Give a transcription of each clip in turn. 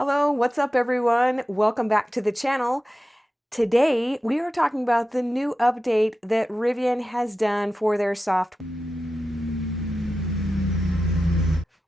Hello, what's up everyone? Welcome back to the channel. Today we are talking about the new update that Rivian has done for their software.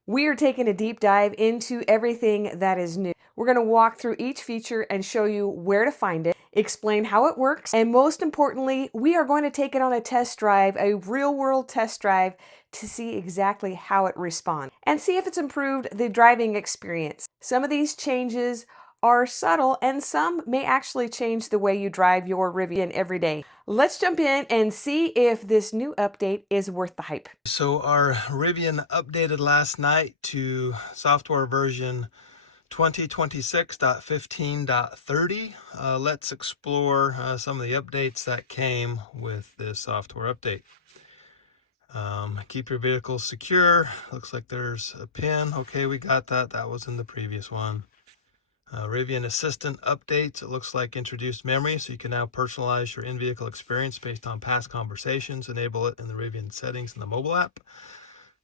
We are taking a deep dive into everything that is new. We're going to walk through each feature and show you where to find it, explain how it works, and most importantly, we are going to take it on a test drive, a real-world test drive, to see exactly how it responds and see if it's improved the driving experience. Some of these changes are subtle and some may actually change the way you drive your Rivian every day. Let's jump in and see if this new update is worth the hype. So our Rivian updated last night to software version 2026.15.30. Let's explore some of the updates that came with this software update. Keep your vehicle secure. Looks like there's a pin. Okay, we got that. That was in the previous one. Rivian Assistant updates. It looks like introduced memory, so you can now personalize your in-vehicle experience based on past conversations. Enable it in the Rivian settings in the mobile app.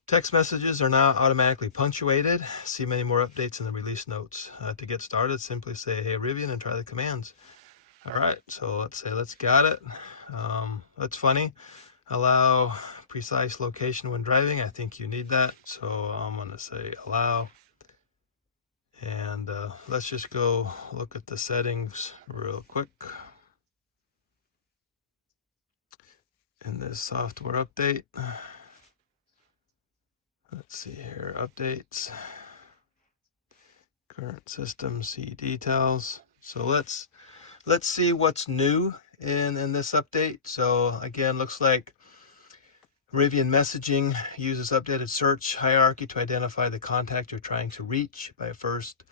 Text messages are now automatically punctuated. See many more updates in the release notes. To get started, simply say, "Hey Rivian," and try the commands. All right, so let's say, let's got it. That's funny. Allow precise location when driving. I think you need that. So I'm going to say allow. And let's just go look at the settings real quick in this software update. Let's see here, updates, current system, see details. So let's see what's new in this update. So again, looks like Rivian messaging uses updated search hierarchy to identify the contact you're trying to reach by first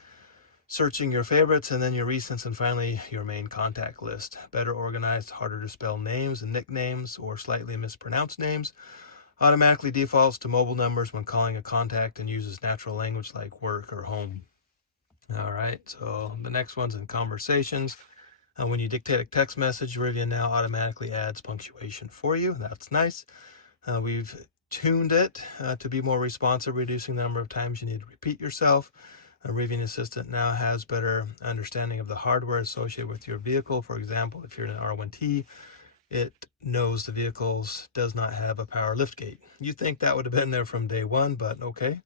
searching your favorites and then your recents and finally your main contact list. Better organized, harder to spell names and nicknames or slightly mispronounced names. Automatically defaults to mobile numbers when calling a contact and uses natural language like work or home. All right, so the next one's in conversations. When you dictate a text message, Rivian now automatically adds punctuation for you. That's nice. We've tuned it to be more responsive, reducing the number of times you need to repeat yourself. Rivian Assistant now has better understanding of the hardware associated with your vehicle. For example, if you're in an R1T, it knows the vehicle does not have a power liftgate. You think that would have been there from day one, but okay.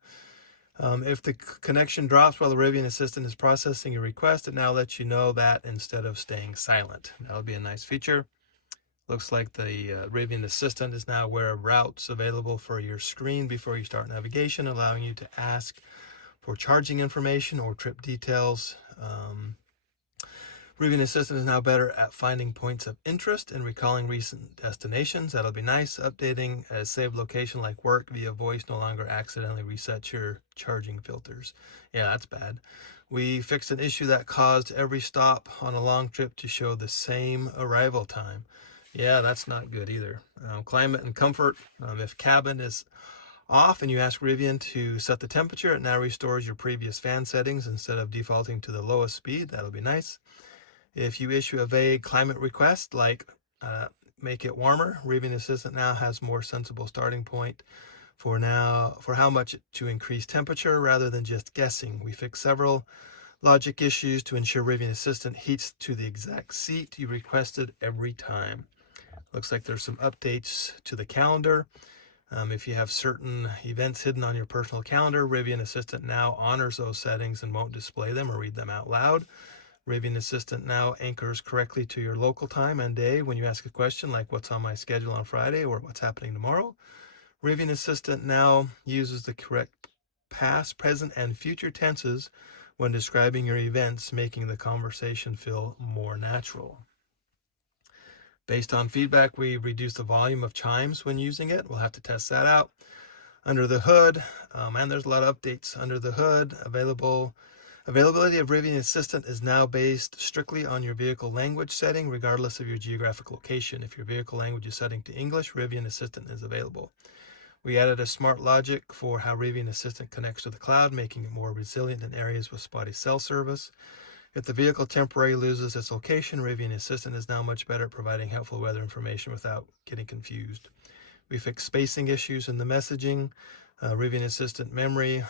If the connection drops while the Rivian Assistant is processing your request, it now lets you know that instead of staying silent. That would be a nice feature. Looks like the Rivian Assistant is now aware of routes available for your screen before you start navigation, allowing you to ask for charging information or trip details. Rivian Assistant is now better at finding points of interest and recalling recent destinations. That'll be nice. Updating a saved location like work via voice no longer accidentally resets your charging filters. Yeah, that's bad. We fixed an issue that caused every stop on a long trip to show the same arrival time. Yeah, that's not good either. Climate and comfort. If cabin is off and you ask Rivian to set the temperature, it now restores your previous fan settings instead of defaulting to the lowest speed. That'll be nice. If you issue a vague climate request like make it warmer, Rivian Assistant now has more sensible starting point for how much to increase temperature rather than just guessing. We fixed several logic issues to ensure Rivian Assistant heats to the exact seat you requested every time. Looks like there's some updates to the calendar. If you have certain events hidden on your personal calendar, Rivian Assistant now honors those settings and won't display them or read them out loud. Rivian Assistant now anchors correctly to your local time and day when you ask a question like what's on my schedule on Friday or what's happening tomorrow. Rivian Assistant now uses the correct past, present, and future tenses when describing your events, making the conversation feel more natural. Based on feedback, we reduced the volume of chimes when using it. We'll have to test that out. Under the hood, and there's a lot of updates under the hood. Availability of Rivian Assistant is now based strictly on your vehicle language setting, regardless of your geographic location. If your vehicle language is setting to English, Rivian Assistant is available. We added a smart logic for how Rivian Assistant connects to the cloud, making it more resilient in areas with spotty cell service. If the vehicle temporarily loses its location, Rivian Assistant is now much better at providing helpful weather information without getting confused. We fixed spacing issues in the messaging. Rivian Assistant memory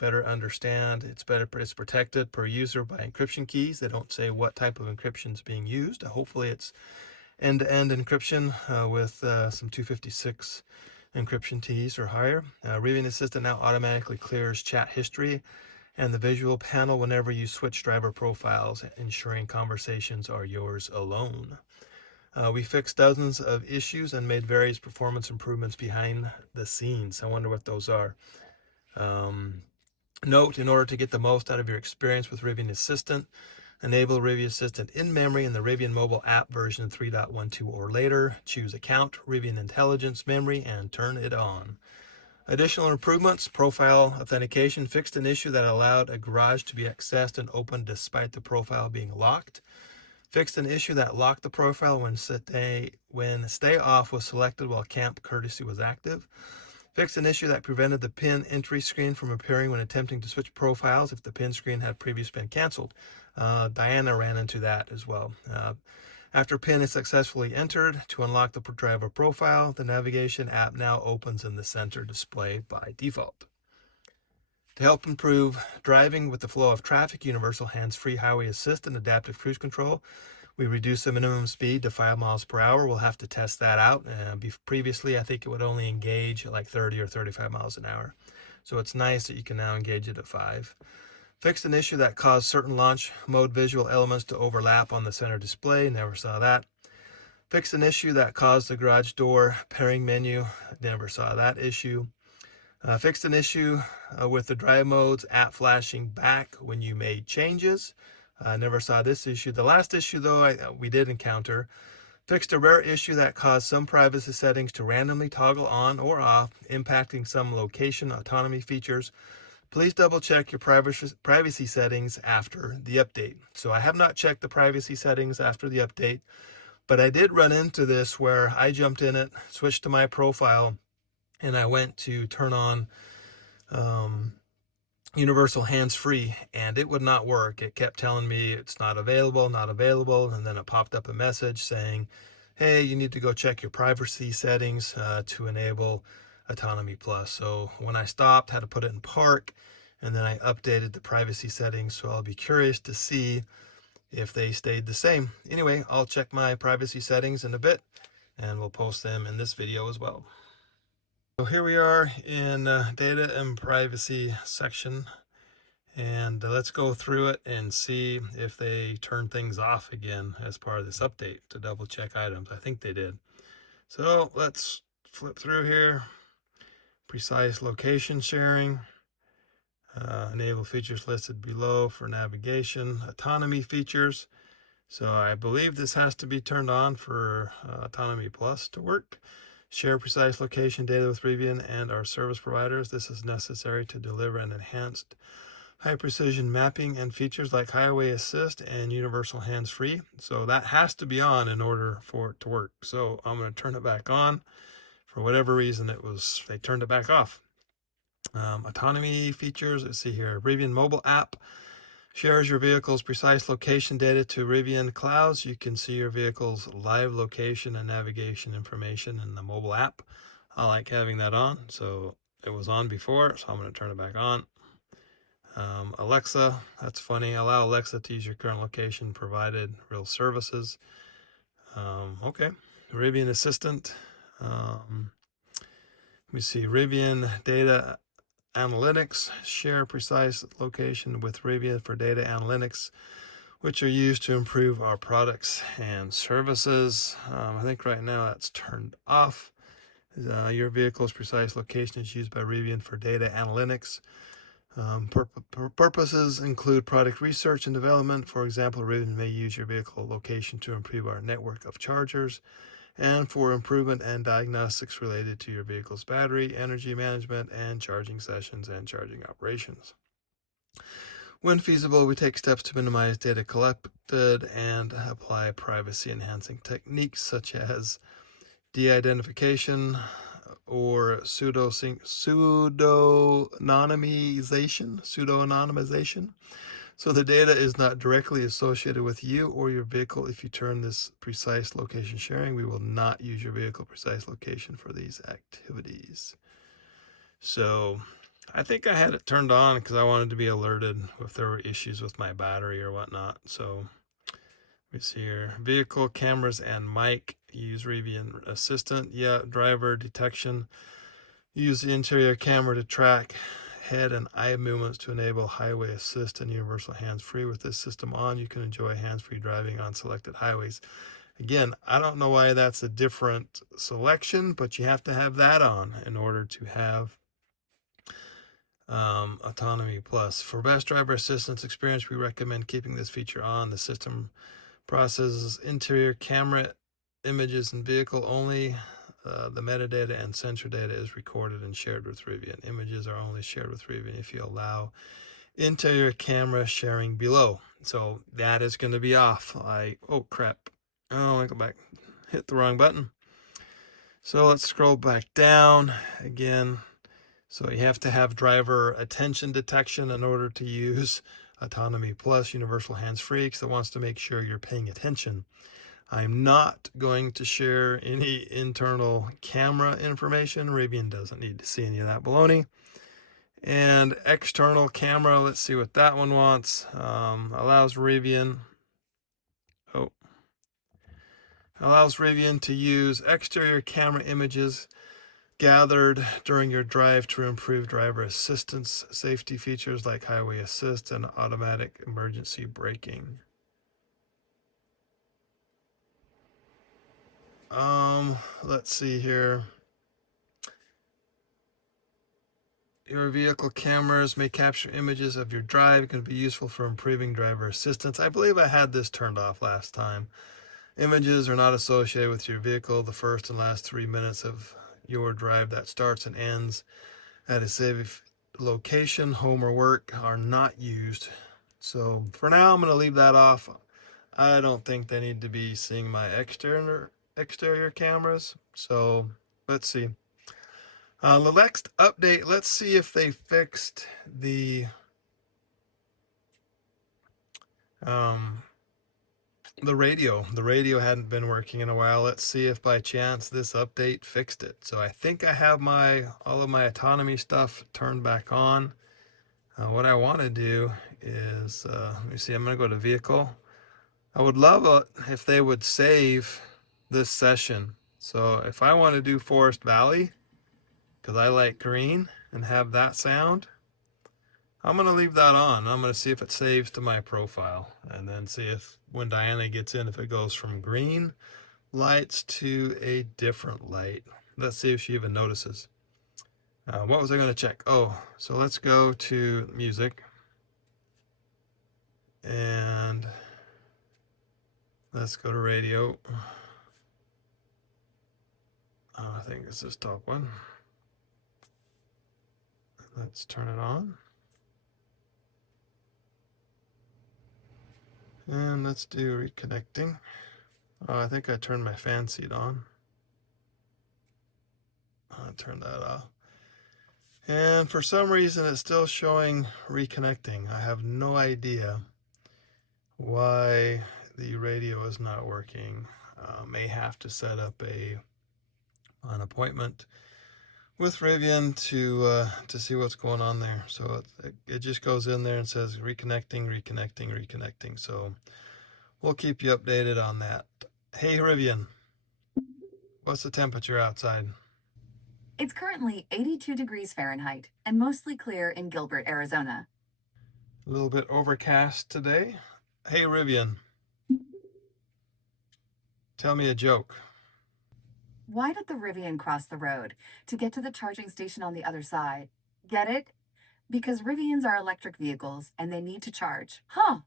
better understand. It's protected per user by encryption keys. They don't say what type of encryption is being used. Hopefully it's end-to-end encryption with some 256 encryption keys or higher. Rivian Assistant now automatically clears chat history and the visual panel whenever you switch driver profiles, ensuring conversations are yours alone. We fixed dozens of issues and made various performance improvements behind the scenes. I wonder what those are. Note, in order to get the most out of your experience with Rivian Assistant, enable Rivian Assistant in memory in the Rivian mobile app version 3.12 or later. Choose Account, Rivian Intelligence Memory, and turn it on. Additional improvements: profile authentication fixed an issue that allowed a garage to be accessed and opened despite the profile being locked. Fixed an issue that locked the profile when stay off was selected while camp courtesy was active. Fixed an issue that prevented the pin entry screen from appearing when attempting to switch profiles if the pin screen had previously been canceled. Diana ran into that as well. After pin is successfully entered, to unlock the driver profile, the navigation app now opens in the center display by default. To help improve driving with the flow of traffic, universal hands-free highway assist and adaptive cruise control, we reduced the minimum speed to 5 miles per hour. We'll have to test that out. Previously, I think it would only engage at like 30 or 35 miles an hour. So it's nice that you can now engage it at 5. Fixed an issue that caused certain launch mode visual elements to overlap on the center display. Never saw that. Fixed an issue that caused the garage door pairing menu. Never saw that issue. Fixed an issue with the drive modes app flashing back when you made changes. Never saw this issue. The last issue, though, we did encounter. Fixed a rare issue that caused some privacy settings to randomly toggle on or off, impacting some location autonomy features. Please double check your privacy settings after the update. So I have not checked the privacy settings after the update, but I did run into this where I jumped in it, switched to my profile, and I went to turn on universal hands-free, and it would not work. It kept telling me it's not available, and then it popped up a message saying, hey, you need to go check your privacy settings to enable Autonomy Plus. So when I stopped, had to put it in park, and then I updated the privacy settings. So I'll be curious to see if they stayed the same. Anyway, I'll check my privacy settings in a bit, and we'll post them in this video as well. So here we are in data and privacy section, and let's go through it and see if they turn things off again as part of this update to double check items. I think they did. So let's flip through here. Precise location sharing. Enable features listed below for navigation. Autonomy features. So I believe this has to be turned on for Autonomy Plus to work. Share precise location data with Rivian and our service providers. This is necessary to deliver an enhanced high precision mapping and features like highway assist and universal hands-free. So that has to be on in order for it to work. So I'm going to turn it back on. For whatever reason, they turned it back off. Autonomy features, let's see here. Rivian mobile app shares your vehicle's precise location data to Rivian clouds. You can see your vehicle's live location and navigation information in the mobile app. I like having that on, so it was on before, so I'm going to turn it back on. Alexa, that's funny. Allow Alexa to use your current location provided real services. Okay. Rivian Assistant. Let me see. Rivian Data Analytics. Share precise location with Rivian for data analytics, which are used to improve our products and services. I think right now that's turned off. Your vehicle's precise location is used by Rivian for data analytics. Purposes include product research and development. For example, Rivian may use your vehicle location to improve our network of chargers, and for improvement and diagnostics related to your vehicle's battery, energy management, and charging sessions and charging operations. When feasible, we take steps to minimize data collected and apply privacy-enhancing techniques such as de-identification or pseudo-anonymization. So the data is not directly associated with you or your vehicle. If you turn this precise location sharing, we will not use your vehicle precise location for these activities. So I think I had it turned on because I wanted to be alerted if there were issues with my battery or whatnot. So let me see here. Vehicle cameras and mic. Use Rivian Assistant. Yeah, driver detection. Use the interior camera to track head and eye movements to enable highway assist and universal hands-free. With this system on, you can enjoy hands-free driving on selected highways. Again, I don't know why that's a different selection, but you have to have that on in order to have Autonomy Plus. For best driver assistance experience, we recommend keeping this feature on. The system processes interior camera images in vehicle only. The metadata and sensor data is recorded and shared with Rivian. Images are only shared with Rivian if you allow interior camera sharing below. So that is going to be off. Oh crap. Oh, I go back. Hit the wrong button. So let's scroll back down again. So you have to have driver attention detection in order to use Autonomy Plus Universal Hands-Free, because it wants to make sure you're paying attention. I'm not going to share any internal camera information. Rivian doesn't need to see any of that baloney. And external camera, let's see what that one wants. Allows Rivian to use exterior camera images gathered during your drive to improve driver assistance safety features like highway assist and automatic emergency braking. Let's see here. Your vehicle cameras may capture images of your drive. It can be useful for improving driver assistance. I believe I had this turned off last time. Images are not associated with your vehicle. The first and last 3 minutes of your drive that starts and ends at a safe location, home or work, are not used. So for now, I'm going to leave that off. I don't think they need to be seeing my exterior cameras. So let's see. The next update, let's see if they fixed the radio. The radio hadn't been working in a while. Let's see if by chance this update fixed it. So I think I have all of my autonomy stuff turned back on. What I want to do is, let me see, I'm going to go to vehicle. I would love it if they would save this session. So if I want to do Forest Valley, because I like green and have that sound, I'm going to leave that on. I'm going to see if it saves to my profile, and then see if when Diana gets in, if it goes from green lights to a different light. Let's see if she even notices. What was I going to check? Oh, so let's go to music, and let's go to radio. I think it's this top one. Let's turn it on. And let's do reconnecting. I think I turned my fan seat on. I'll turn that off. And for some reason, it's still showing reconnecting. I have no idea why the radio is not working. May have to set up an appointment with Rivian to see what's going on there. So it just goes in there and says reconnecting, reconnecting, reconnecting. So we'll keep you updated on that. Hey Rivian, what's the temperature outside? It's currently 82 degrees Fahrenheit and mostly clear in Gilbert, Arizona. A little bit overcast today. Hey Rivian, tell me a joke. Why did the Rivian cross the road to get to the charging station on the other side? Get it? Because Rivians are electric vehicles and they need to charge. Huh.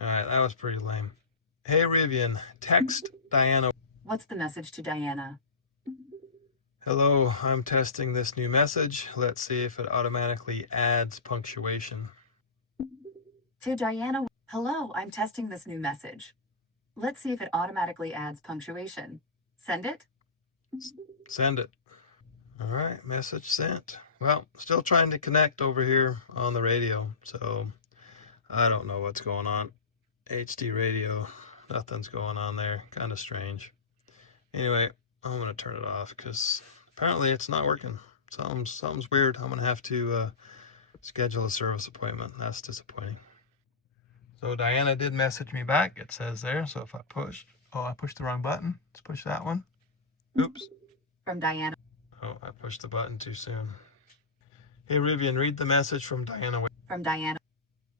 All right, that was pretty lame. Hey Rivian, text Diana. What's the message to Diana? Hello, I'm testing this new message. Let's see if it automatically adds punctuation. To Diana, hello, I'm testing this new message. Let's see if it automatically adds punctuation. Send it? Send it. All right, message sent. Well, still trying to connect over here on the radio, so I don't know what's going on. HD radio, nothing's going on there. Kind of strange. Anyway, I'm going to turn it off because apparently it's not working. Something's weird. I'm gonna have to schedule a service appointment. That's disappointing. So Diana did message me back. It says there. So if I pushed the wrong button. Let's push that one. Oops. From Diana. Oh, I pushed the button too soon. Hey Rivian, read the message from Diana. From Diana.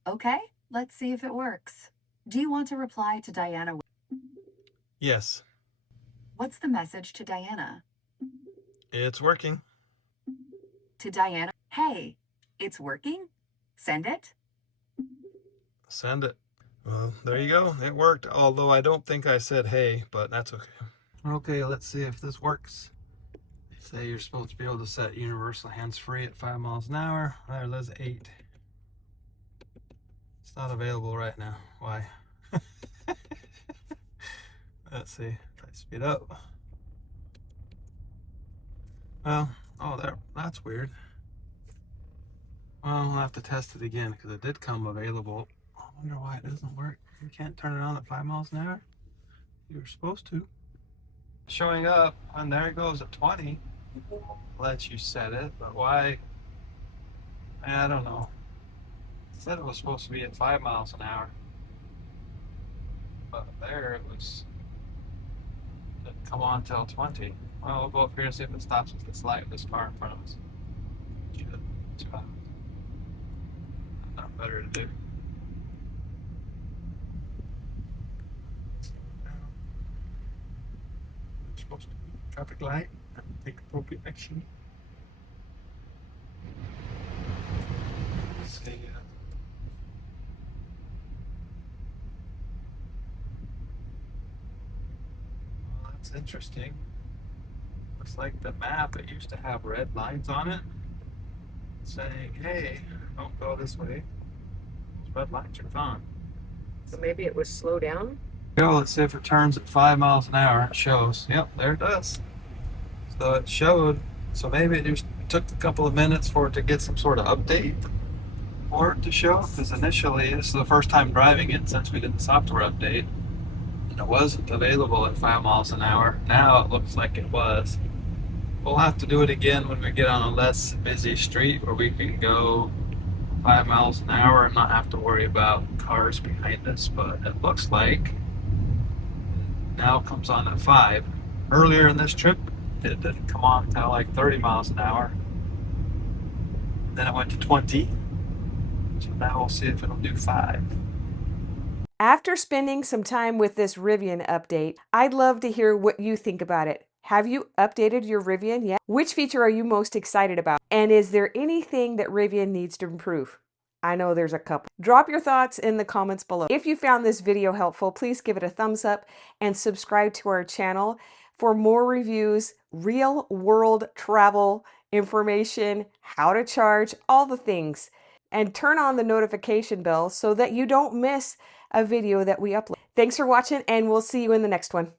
Okay, let's see if it works. Do you want to reply to Diana? Yes. What's the message to Diana? It's working. To Diana, hey, it's working? Send it? Send it. Well, there you go. It worked, although I don't think I said hey, but that's okay. Okay, let's see if this works. Say you're supposed to be able to set universal hands-free at 5 miles an hour. There, there's 8. It's not available right now. Why? Let's see if I speed up. Well, oh, that's weird. Well, we'll have to test it again because it did come available. I wonder why it doesn't work. You can't turn it on at 5 miles an hour. You were supposed to. Showing up, and there it goes at 20. Lets you set it, but why? I don't know. It said it was supposed to be at 5 miles an hour. But there it didn't come on till 20. Well, we'll go up here and see if it stops with this light, this car in front of us. Not better to do. We're supposed to be traffic light and take appropriate action. Let's see. Well, that's interesting. Looks like the map, it used to have red lines on it saying, hey, don't go this way. Those red lines are gone. So maybe it was slow down? Go, let's see if it turns at 5 miles an hour. It shows. Yep, there it does. So it showed. So maybe it just took a couple of minutes for it to get some sort of update for it to show. Because initially, this is the first time driving it since we did the software update. And it wasn't available at 5 miles an hour. Now it looks like it was. We'll have to do it again when we get on a less busy street where we can go 5 miles an hour and not have to worry about cars behind us. But it looks like it now comes on at 5. Earlier in this trip, it didn't come on until like 30 miles an hour. Then it went to 20. So now we'll see if it'll do 5. After spending some time with this Rivian update, I'd love to hear what you think about it. Have you updated your Rivian yet? Which feature are you most excited about? And is there anything that Rivian needs to improve? I know there's a couple. Drop your thoughts in the comments below. If you found this video helpful, please give it a thumbs up and subscribe to our channel for more reviews, real world travel information, how to charge, all the things. And turn on the notification bell so that you don't miss a video that we upload. Thanks for watching, and we'll see you in the next one.